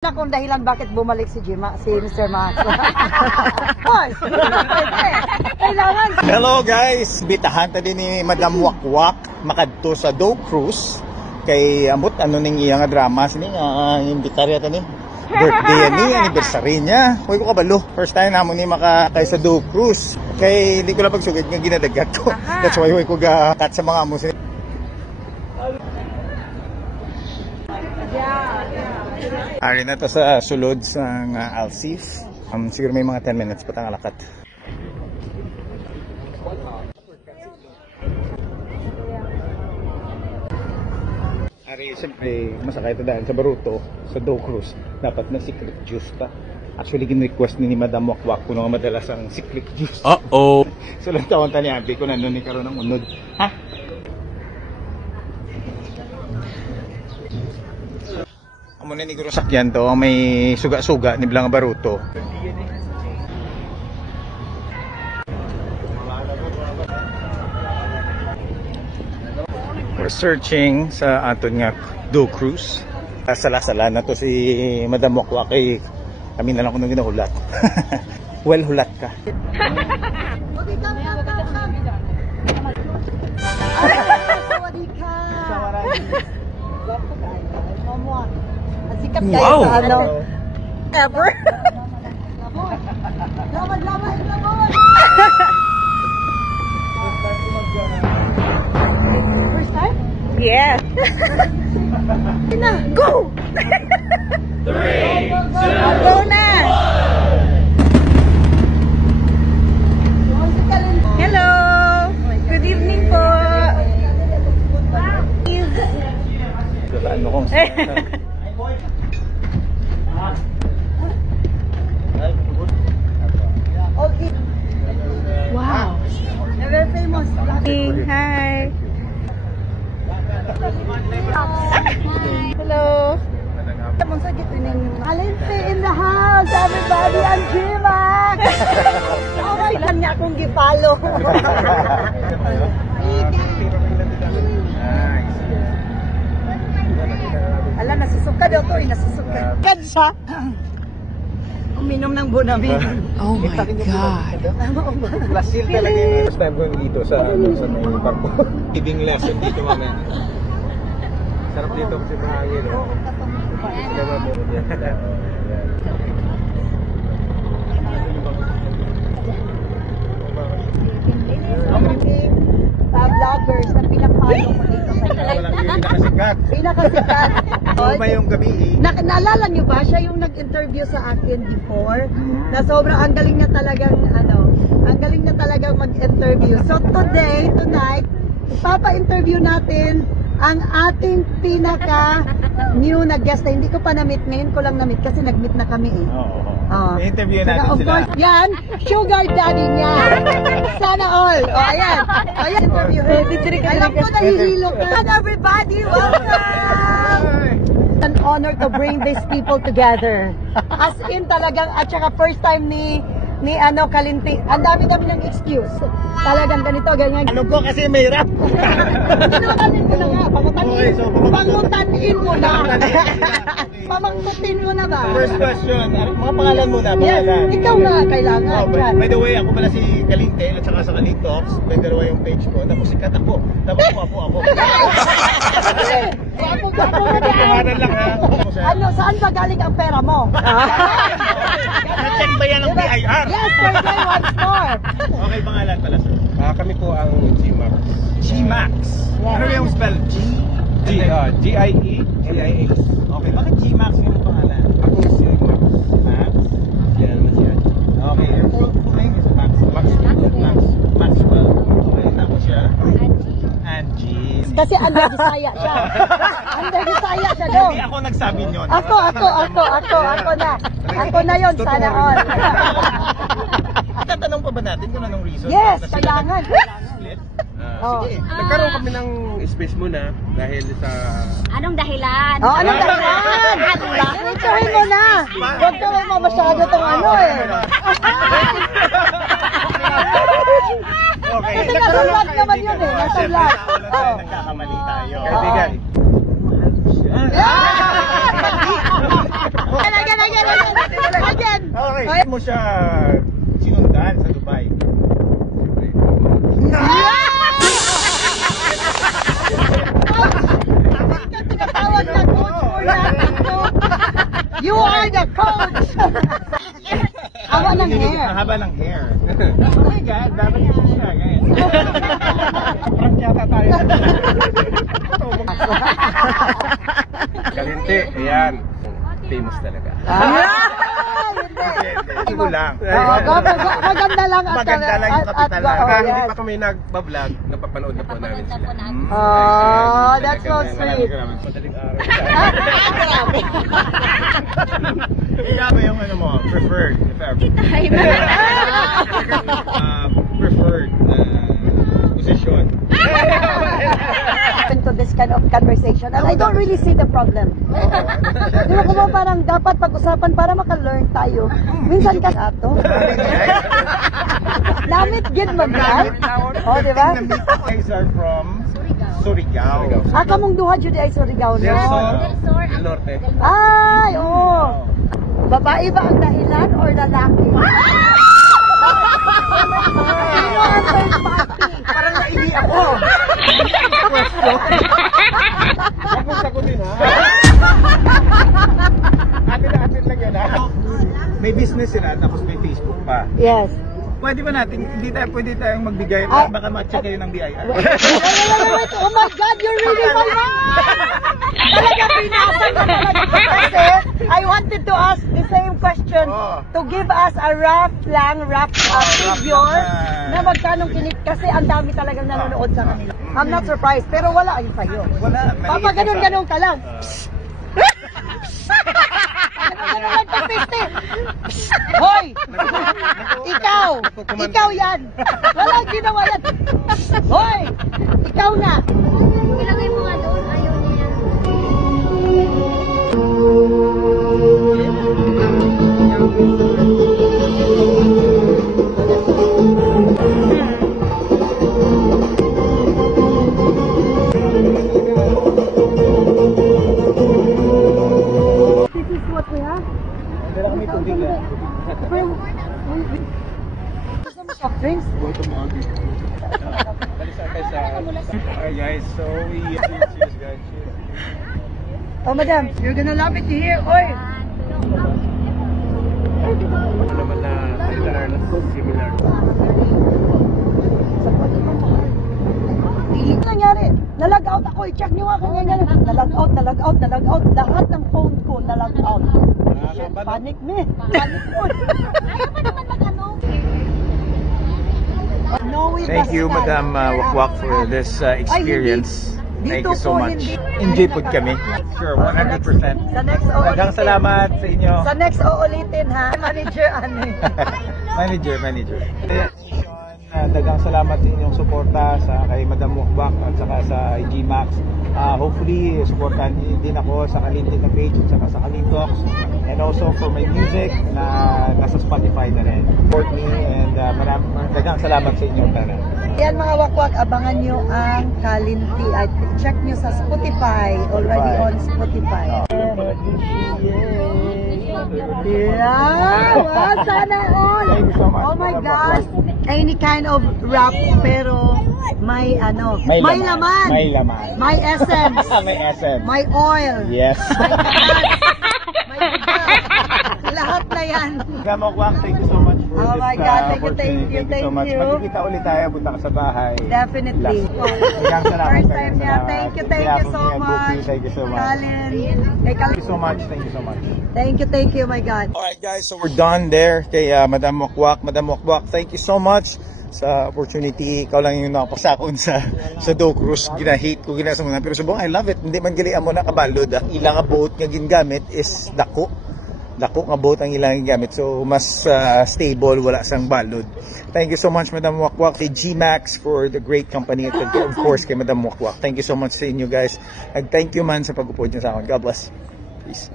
Na kung dahilan bakit bumalik si Mr. Max. Kailangan. Hello guys, bitahan ta din ni Madam Wakwak makadto sa Doe Cruise kay amot ano ning iya nga drama sini nga imbitarya ta ni birthday ni anniversary niya. Hoy ko kabalo, first time namo ni makakay sa Doe Cruise. Kay di ko lang pagsugid nga ginadagat ko. That's why hoy ko ga cut sa mga amo sini. Ari na to sa sulod sa Alsif. Siguro may mga 10 minutes pa tang alakat. Ari, siyempre, masakay ito dahil sa Baruto, sa Doe Cruise, dapat na secret juice pa. Actually, gin-request ni Madam Wakwak ko nga madalas ang secret juice. Uh-oh! So lang taon ta ni Abi ko nandun ni karon ng unod. Ha? Muna ni Guru sakyan to, may suga-suga ni Blang Baruto. We're searching sa aton nga Doe Cruise. Sala-sala na to si Madam Wakwak kay kami na lang kung ginahulat. Well, hulat ka. Sikat kayo sa ano? Ever? Laman! First time? Yes. Go! 3, 2, go na! Hello! Good evening po! Ano kong Wow! Very famous. Hi! Hello! Alinti in the house, everybody, ang G-Max! Oh my God, niya akong gipalo. Ala, nasusuka daw to, nasusuka. Kad siya. Uminom ng Bonavin. Oh my God! Lasil talaga yung first time ko dito sa may barko. Giving lesson dito mamaya. Sarap dito kasi mahangin. Sila mo yan. Vloggers na pinapalo ko dito sa Pinakasikat. Pinakasikat. Uma yung gabi eh. Naalala niyo ba siya yung nag-interview sa akin before? Na sobrang ang galing niya talagang ang galing niya talagang mag-interview. So tonight, ipapa-interview natin ang ating pinaka-new na guest na hindi ko pa na-meet. Ngayon ko lang na-meet kasi nag-meet na kami eh. I-interview natin of sila. course, yan, sugar daddy niya. Sana all. O, ayan. Ayan, interview. Alam ko nahihilo ka. And everybody, welcome! An honor to bring these people together. As in talagang, at saka first time ni Kalinti. Ang dami-dami ng excuse. Talagang ganito, ganyan. Ano ko kasi may rap. Pinutanin mo na nga. Pangutanin mo na. Pamangkutin mo na ba? First question, mga pangalan mo na. Yes, ikaw na kailangan. By the way, ako pala si Kalinte at saka sa Kalintox. May dalawa yung page ko. Tapos sikat ako. Tapos ako. Pangalan lang ha. Ano, saan ba galing ang pera mo? Na-check ba yan ng PIR? Yes, per day, one store. Okay, pangalan pala sir. Kami po ang G-Max. G-Max. Ano yung spell? G-I-E-G-I-X. Okay, bakit G-Max yung pangalan? Ako si Max. Max? Yan naman siya. Okay, your full name is Max. Maxwell. Okay, tapos siya? Angie. Kasi under Bisaya siya. Under Bisaya siya doon. Hindi ako nagsabi nyo. Ako na. Ako na yun, sana all. Tatanong pa ba natin kung anong reason? Yes, na sila kailangan. nag-split? Oh. Sige. Nagkaroon kami ng space muna dahil sa... Anong dahilan? Oh, anong dahilan? Ituhin mo na. Huwag ka mo masyado tong ano eh. Okay. Kasi nasa vlog naman yun eh. Nasa vlog. Nagkakamali tayo. Kaibigan. Ah! Ay. mo siya sinundan sa Dubai. Tinatawag na coach for natin to. You are the coach. Haba ng hair. Ang haba ng hair. Oh my God, dapat ito siya. Ganyan. Parang yata tayo. Kalinti, ayan. Famous talaga. Hindi mo lang. Maganda lang at Maganda lang yung kapital lang. Saka hindi pa kami nagbablog, napapanood na po namin sila. Oh, that's so sweet. Madaling araw. Ikaw ba yung ano mo, preferred, if ever? Preferred position. To this kind of conversation and I don't really see the problem. Di ba kung parang dapat pag-usapan para maka-learn tayo. Minsan ka ato. Namit gid man ba? Oh, di ba? The meat guys are from Surigao. Aka mong duha jud ay Surigao Del Sur, no. Del Norte. Ay, oo. Babae ba ang dahilan or lalaki? Sino ang third party? Parang naili ako. Huwag mong sagutin ha. Atin lang yan ha. May business sila tapos may Facebook pa. Yes. Pwede ba natin, pwede tayong magbigay, Ay. baka ma-check kayo ng BIR. Wait. Oh my God, you're reading my mind! Talaga pinasa na talaga. Kasi I wanted to ask the same question to give us a rough figure na magkanong kinik kasi ang dami talagang nanonood sa kanila. I'm not surprised, pero wala ayun sa'yo. Wala. Papa, ganun ka lang. Ganun lang ka 50. Hoy! Ikaw yan! Walang ginawa yan! Hoy! Ikaw na! Ilagay mo nga doon, ayaw niya. This is what we have. Hindi lang kami tubig ha. Gusto mo soft drinks? Balisan kayo sa... Alright guys, so we cheers guys. Cheers. Oh, madam, you're gonna love it here. Oy! Ano naman na similar na similar. Hindi nangyari. Nalag out ako. I-check nyo nga kung ganyan. Nalag out. Lahat ng phone ko nalag out. Shit, panic me. Panic mo. Ayaw pa naman mag-ano. Thank you Madam Wakwak for this experience. Thank you so much. Enjoy po kami. Sure, 100%. Sa next Dagang salamat sa inyo. Sa next uulitin ha. Manager ano Manager. Dagang salamat sa inyong suporta sa kay Madam Wakwak at saka sa GMAX. Hopefully, supportan din ako sa Kalinti na page at saka sa Kalintox. And also for my music na nasa Spotify na rin. Support me and dagang salamat sa inyong tanan. Yan mga wakwak, abangan nyo ang Kalinti at check nyo sa Spotify. Already on Spotify. Yeah! Wow, sana all! Thank you so much. Oh my gosh! Any kind of rap pero may ano, may laman. May laman. May essence. May essence. May oil. Yes. May bigas. Lahat na yan. Madam Wakwak, thank you so much for Oh this my God, opportunity. thank so much. you. Magkikita ulit tayo, punta ka sa bahay. Definitely. Dagang salamat. First time niya. Thank you so much. Thank you so much. Kalin. Thank you so much. Thank you so much. Thank you, my God. Alright guys, so we're done there kay Madam Wakwak. Madam Wakwak, thank you so much sa opportunity. Ikaw lang yung nakapasakon sa Doe Cruise. Ginahate ko, ginasa mo na. Pero subong, I love it. Hindi man gali mo na kabalod. Ilang nga boat nga gingamit is dako nga boat ang ilang gamit. So, mas stable, wala sang balod. Thank you so much, Madam Wakwak. Kay GMAX for the great company. At of course, kay Madam Wakwak. Thank you so much sa inyo guys. And thank you man sa pag-upod nyo sa akin. God bless. Peace.